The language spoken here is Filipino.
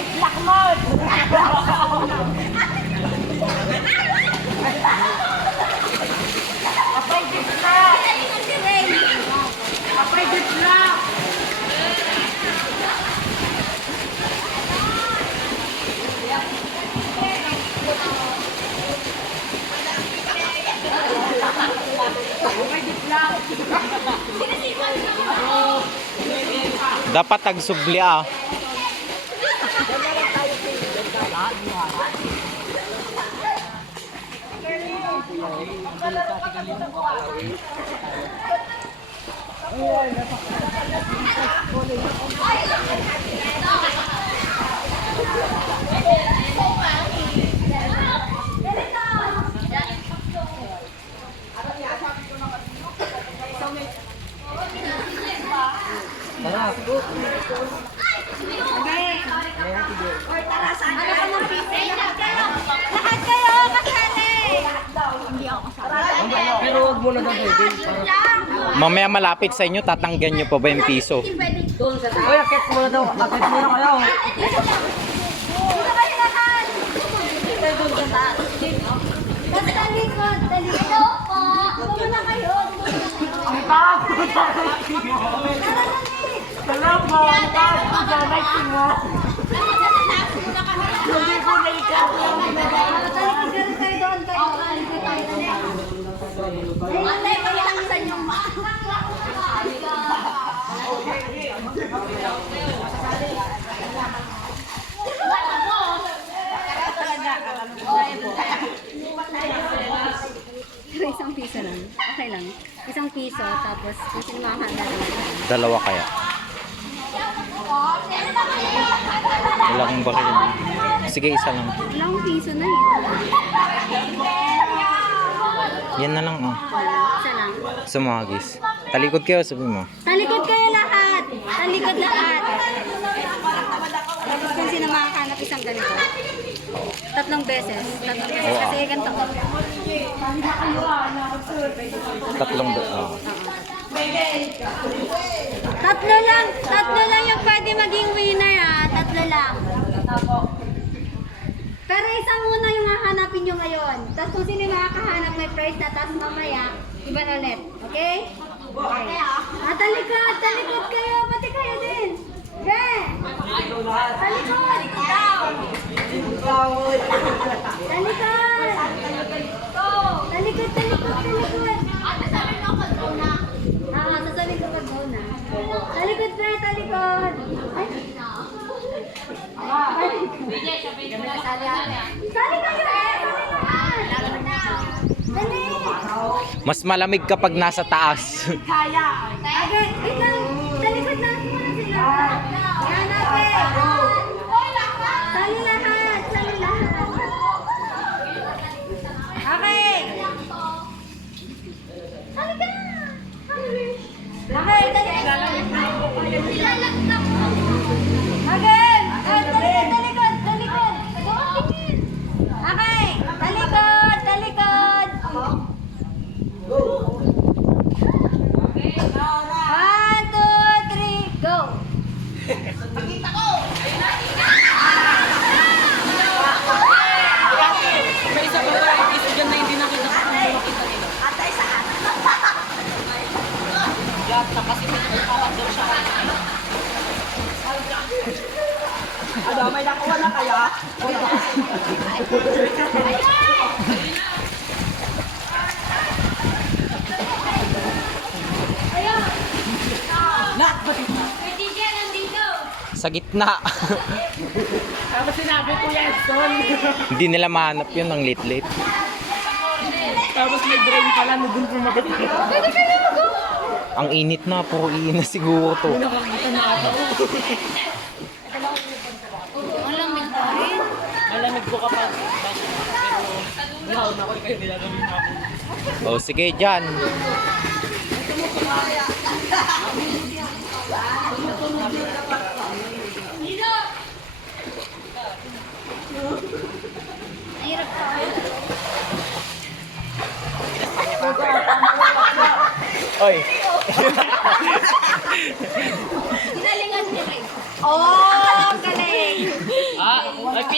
Black mode! Apay di black! Apay di black! Dapat tagsubli ah. Lahat kayo, kasali! Hindi ako kasali. Pero huwag muna daw pwede. Mamaya malapit sa inyo, tatanggan nyo pa ba yung piso? Uy, akit muna daw. Akit muna kayo. Dito kayo lahat! Basta talikod, talikod. Dito muna kayo. Ang tapo! Salamat! Ang tapo! Hindi ko na ikaw. Talikod kayo doon kayo. Ate, pagkakasan yung Pero isang piso lang. Okay lang. Isang piso, tapos kung sino makakanda naman. Dalawa kaya. Wala akong bakil. Sige, isa lang. Ilang piso na eh. Yan na lang oh. Isa lang. Sumagis. Talikod kayo, sabi mo. Talikod kayo lahat! Talikod lahat! Tapos kung sino makakahanap isang ganito. Tatlong beses. Tatlong beses. Kasi ganito. Tatlong oh. Tatlo lang! Tatlo lang yung pwede maging winner ah. Tatlo lang. Pero isa muna yung hahanapin nyo ngayon. Tapos kung sino yung makakahanap may prize na, tapos mamaya, iba na ulit. Okay? Okay. Talikod! Talikod kayo! Pati kayo din! Be! Talikod! Talikod! Talikod! Talikod! Sasabihin ko pag go na. Talikod be! Talikod! Ay! Sali kayo eh! Dali! Mas malamig kapag nasa taas. Okay, wait lang. Talikod na muna sila. Yan natin. Sali lahat. Sali lahat. Okay. Sali ka. Okay, talikod na. Again. Talikod. Talikod. Okay. Talikod. Talikod. 1, 2, 3, go! May isa pa ba yung isa dyan na hindi nakita ko kung makita nila. Atay saan? Yata kasi may nagpapag daw siya. Ano, may nakuha na kaya? Nak, ba't ito? Sa gitna. Tapos sinabi ko yan, son. Hindi nila mahanap yun ng late-late. Tapos may drain pala, nandun po makita. Ang init na, puro iina siguro to. Nakakita na ako. Malamig po kapag pero wow, na ako kayo nilagawin ako. O sige dyan. Tumutunog ka pa.